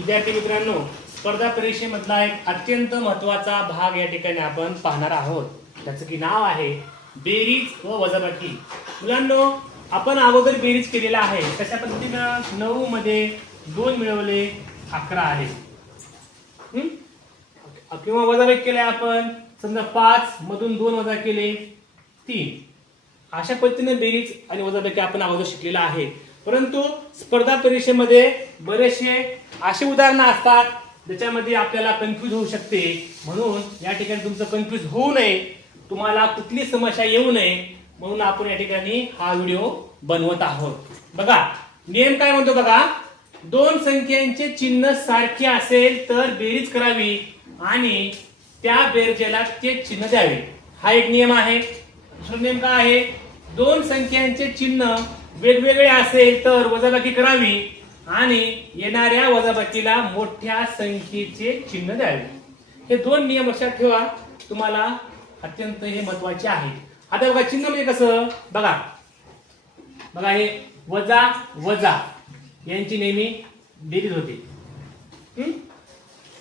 विद्यार्थी मित्रांनो स्पर्धा परीक्षेमधला एक अत्यंत महत्त्वाचा भाग या ठिकाणी आपण पाहणार आहोत. त्याचं की नाव आहे बेरीज व वजाबाकी. मुलांनो आपण अगोदर बेरीज केलेला आहे. तशा पद्धतीनं? नऊ मध्ये दोन मिळवले अकरा आहे. किंवा वजाबाकी केल्या आपण समजा पाच मधून दोन वजा केले तीन. अशा पद्धतीने बेरीज आणि वजाबाकी आपण अगोदर शिकलेला आहे. परंतु स्पर्धा परीक्षेमध्ये बरेचसे असे उदाहरणं असतात ज्याच्यामध्ये आपल्याला कन्फ्यूज होऊ शकते. म्हणून या ठिकाणी तुमचं कन्फ्यूज होऊ नये. तुम्हाला कुठली समस्या येऊ नये. म्हणून आपण या ठिकाणी हा व्हिडिओ बनवत आहोत. बघा नियम काय म्हणतो बघा? दोन संख्यांचे चिन्ह सारखे असेल तर बेरीज करावी आणि त्या बेरजेला ते चिन्ह द्यावे. हा एक नियम आहे. दुसरा नियम काय आहे? दोन संख्यांचे चिन्ह वेगवेगळे असेल तर वजाबाकी करावी आणि येणाऱ्या वजाबाकीला मोठ्या संख्येचे चिन्ह द्यावे. हे दोन नियम लक्षात ठेवा. तुम्हाला अत्यंत हे महत्त्वाचे आहे. आता बघा चिन्ह म्हणजे कसं? बघा. बघा हे वजा वजा यांची नेहमी बेरीज होते.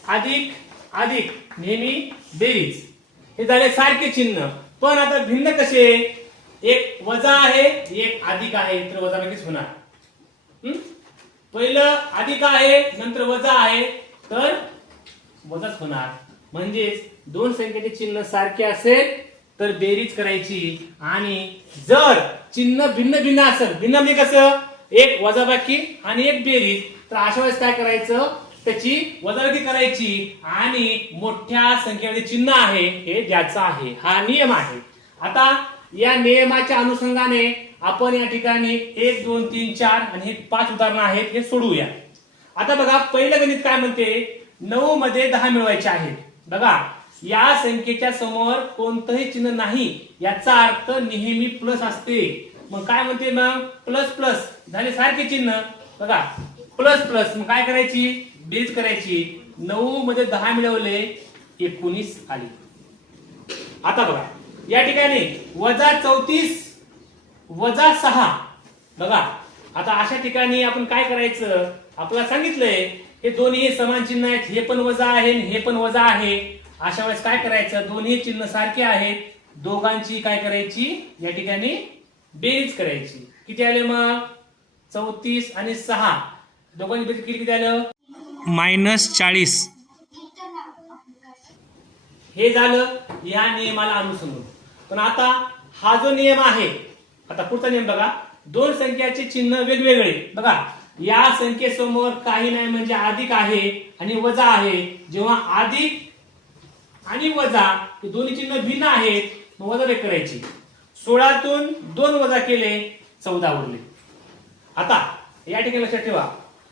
अधिक अधिक नेहमी बेरीज. हे झाले सारखे चिन्ह. पण आता भिन्न कसे? एक वजा आहे एक अधिक आहे तर वजापैकीच होणार. पहिलं अधिक आहे नंतर वजा आहे तर वजाच होणार. म्हणजेच दोन संख्येचे चिन्ह सारखे असेल तर बेरीज करायची. आणि जर चिन्ह भिन्न भिन्न असेल भिन्न म्हणजे कसं? एक वजाबाकी आणि एक बेरीज. तर अशा वेळेस काय करायचं? त्याची वजाबाकी करायची. आणि मोठ्या संख्येमध्ये चिन्ह आहे हे ज्याचं आहे हा नियम आहे. आता या नियमाच्या अनुषंगाने आपण या ठिकाणी एक दोन तीन चार आणि हे पाच उदाहरणं आहेत हे सोडवूया. आता बघा पहिलं गणित काय म्हणते? नऊ मध्ये दहा मिळवायचे आहेत. बघा या संख्येच्या समोर कोणतंही चिन्ह नाही याचा अर्थ नेहमी प्लस असते. मग काय म्हणते मग? प्लस प्लस झाले सारखे चिन्ह. बघा प्लस प्लस मग काय करायची? बेज करायची. नऊ मध्ये दहा मिळवले एकोणीस आली. आता बघा. या ठिकाणी वजा चौतीस वजा सहा. बघा आता अशा ठिकाणी आपण काय करायचं? आपल्याला सांगितलंय हे दोन्ही समान चिन्ह आहेत. हे पण वजा आहे हे पण वजा आहे. अशा वेळेस काय करायचं? दोन्ही चिन्ह सारखे आहेत. दोघांची काय करायची? या ठिकाणी बेरीज करायची. किती आले मग? चौतीस आणि सहा. दोघांची बेरीज किती किती आलं? मायनस चाळीस. हे झालं या नियमाला अनुसरून. पण आता हा जो नियम आहे आता पुढचा नियम बघा. दोन संख्याचे चिन्ह वेगवेगळे. बघा या संख्येसमोर काही नाही म्हणजे अधिक आहे आणि वजा आहे. जेव्हा अधिक आणि वजा हे दोन्ही चिन्ह भिन्न आहेत मग वजा एक करायची. सोळातून दोन वजा केले चौदा उरले. आता या ठिकाणी लक्षात ठेवा.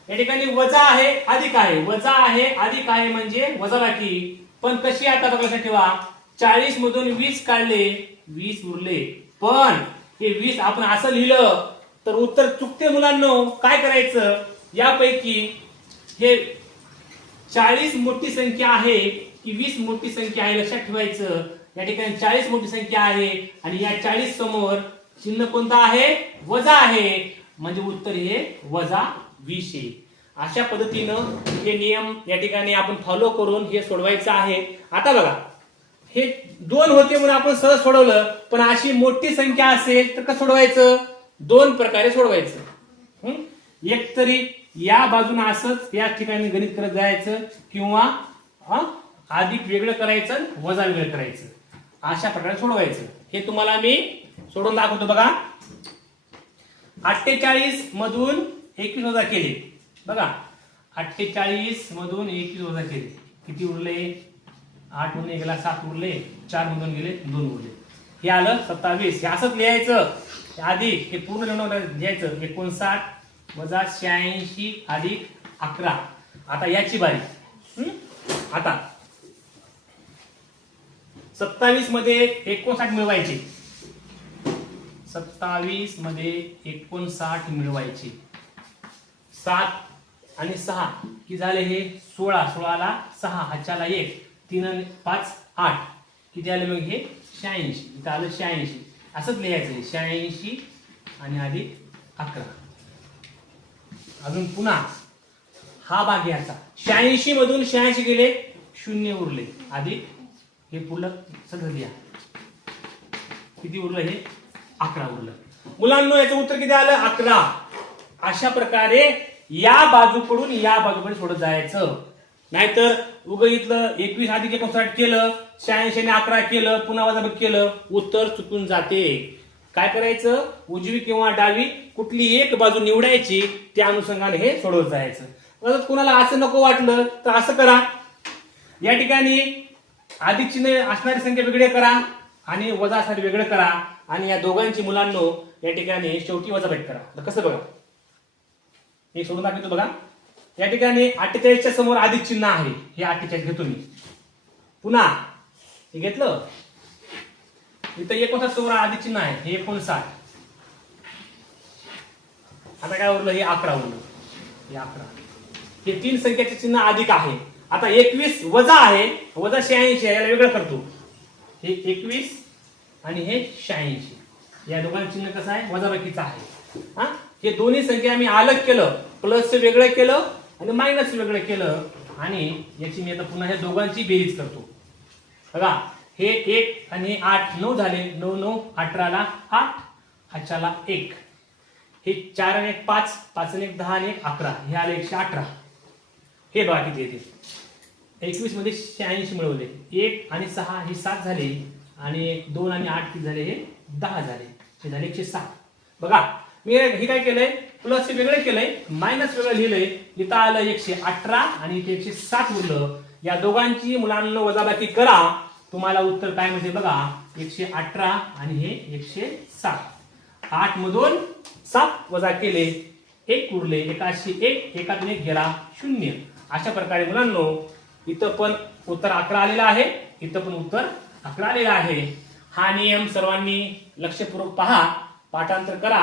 या ठिकाणी वजा आहे अधिक आहे. वजा आहे अधिक आहे म्हणजे वजा बाकी पण कशी आता लक्षात ठेवा. चाळीस मधून वीस काढले वीस उरले. पण हे वीस आपण असं लिहिलं तर उत्तर चुकते मुलांना. काय करायचं? यापैकी हे चाळीस मोठी संख्या आहे की वीस मोठी संख्या आहे लक्षात ठेवायचं. या ठिकाणी चाळीस मोठी संख्या आहे आणि या चाळीस समोर चिन्ह कोणतं आहे? वजा आहे. म्हणजे उत्तर हे वजा वीस आहे. अशा पद्धतीनं हे नियम या ठिकाणी आपण फॉलो करून हे सोडवायचं आहे. आता बघा हे दोन होते म्हणून आपण सहज सोडवलं पण अशी मोठी संख्या असेल तर कसं सोडवायचं? दोन प्रकारे सोडवायचं. एक तरी या बाजूने असंच या ठिकाणी गणित करत जायचं किंवा अधिक वेगळं करायचं वजा वेगळं करायचं. अशा प्रकारे सोडवायचं. हे तुम्हाला मी सोडून दाखवतो बघा. अठ्ठेचाळीस मधून एकवीस वजा केले. बघा. अठ्ठेचाळीस मधून एकवीस वजा केले. किती उरले? आठ मधून गेला सात उरले चार मधून गेले दोन उरले. हे आलं सत्तावीस. हे असंच लिहायचं. आधी हे पूर्ण लिहून लिहायचं. एकोणसाठ वजा शहाऐंशी अधिक अकरा. आता याची बारी. आता. सत्तावीसमध्ये एकोणसाठ मिळवायचे. सत्तावीसमध्ये एकोणसाठ मिळवायचे. सात आणि सहा. की झाले हे? सोळा. सोळाला सहा. हाच्याला एक. तीन आणि पाच आठ. किती आले मग हे? शहाऐंशी. इथं आलं शहाऐंशी. असंच लिहायचं आहे. शहाऐंशी आणि अधिक अकरा. अजून पुन्हा. हा भाग घ्यायचा. शहाऐंशी मधून शहाऐंशी गेले शून्य उरले. अधिक हे पुढलं सगळं लिहा. किती उरलं हे? अकरा उरलं. मुलांना याचं उत्तर किती आलं? अकरा. अशा प्रकारे या बाजूकडून या बाजूकडे सोडत जायचं. नाहीतर उग इथलं एकवीस अधिक एकोणसाठ केलं शहाऐंशी आणि अकरा केलं पुन्हा वजा केलं उत्तर चुकून जाते. काय करायचं? उजवी किंवा डावी कुठली एक बाजू निवडायची त्या अनुषंगाने हे सोडवत जायचं. परत कुणाला असं नको वाटलं तर असं करा. या ठिकाणी अधिक चिन्ह असणारी संख्या वेगळे करा आणि वजा असणारी वेगळं करा आणि या दोघांची मुलांनो या ठिकाणी शेवटी वजाबाकी करा. तर कसं बघा? हे सोडून दाखवतो बघा. या ठिकाणी अठ्ठेचाळीसच्या समोर अधिक चिन्ह आहे. हे अठ्ठेचाळीस घेतो मी पुन्हा हे घेतलं? इथं एकोणसाठ समोर अधिक चिन्ह आहे. हे एकोणसाठ. आता काय उरलं? हे अकरा उरलं. हे अकरा. हे तीन संख्याचे चिन्ह अधिक आहे. आता एकवीस वजा आहे. वजा शहाऐंशी आहे. याला वेगळं करतो. हे एकवीस आणि हे शहाऐंशी. या दोघांचं चिन्ह कसं आहे? वजाबाकीचं आहे. हा? हे दोन्ही संख्या आम्ही अलग केलं. प्लस वेगळं केलं. आणि मायनस वेगळं केलं आणि याची मी आता पुन्हा ह्या दोघांची बेरीज करतो. बघा हे एक आणि आठ नऊ झाले. नऊ नऊ अठराला आठ हाच्याला एक. हे चार आणि एक पाच पाच आणि एक दहा आणि एक अकरा. हे आले एकशे अठरा. हे बघा किती येते. एकवीसमध्ये शहाऐंशी मिळवले. एक आणि सहा हे सात झाले. आणि दोन आणि आठ किती झाले? हे दहा झाले. हे झाले एकशे सात. बघा मी हे काय केलंय? प्लस वेगळं केलंय मायनस वेगळं लिहिलंय. इथं आलं एकशे अठरा आणि इथे एकशे सात उरलं. या दोघांची मुलांना वजाबाकी करा. तुम्हाला उत्तर काय म्हणजे बघा एकशे अठरा आणि हे एकशे सात. आठ मधून सात वजा केले एक उरले एकाशे एक एकातून एक गेला शून्य. अशा प्रकारे मुलांनो इथं पण उत्तर अकरा आलेलं आहे इथं पण उत्तर अकरा आलेलं आहे. हा नियम सर्वांनी लक्षपूर्वक पहा पाठांतर करा.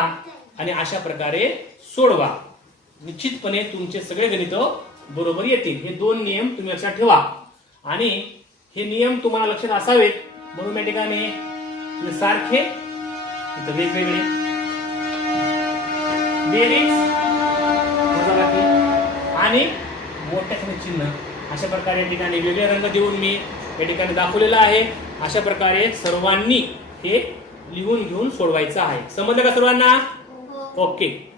आणि अशा प्रकारे सोडवा. निश्चितपणे तुमचे सगळे गणित बरोबर येतील. हे दोन नियम तुम्ही लक्षात ठेवा. आणि हे नियम तुम्हाला लक्षात असावेत म्हणून या ठिकाणी सारखे इथं वेगवेगळे. आणि मोठ्या चिन्ह. अशा प्रकारे या ठिकाणी वेगळे रंग देऊन मी या ठिकाणी दाखवलेला आहे. अशा प्रकारे सर्वांनी हे लिहून घेऊन सोडवायचं आहे. समजलं का सर्वांना? Okay.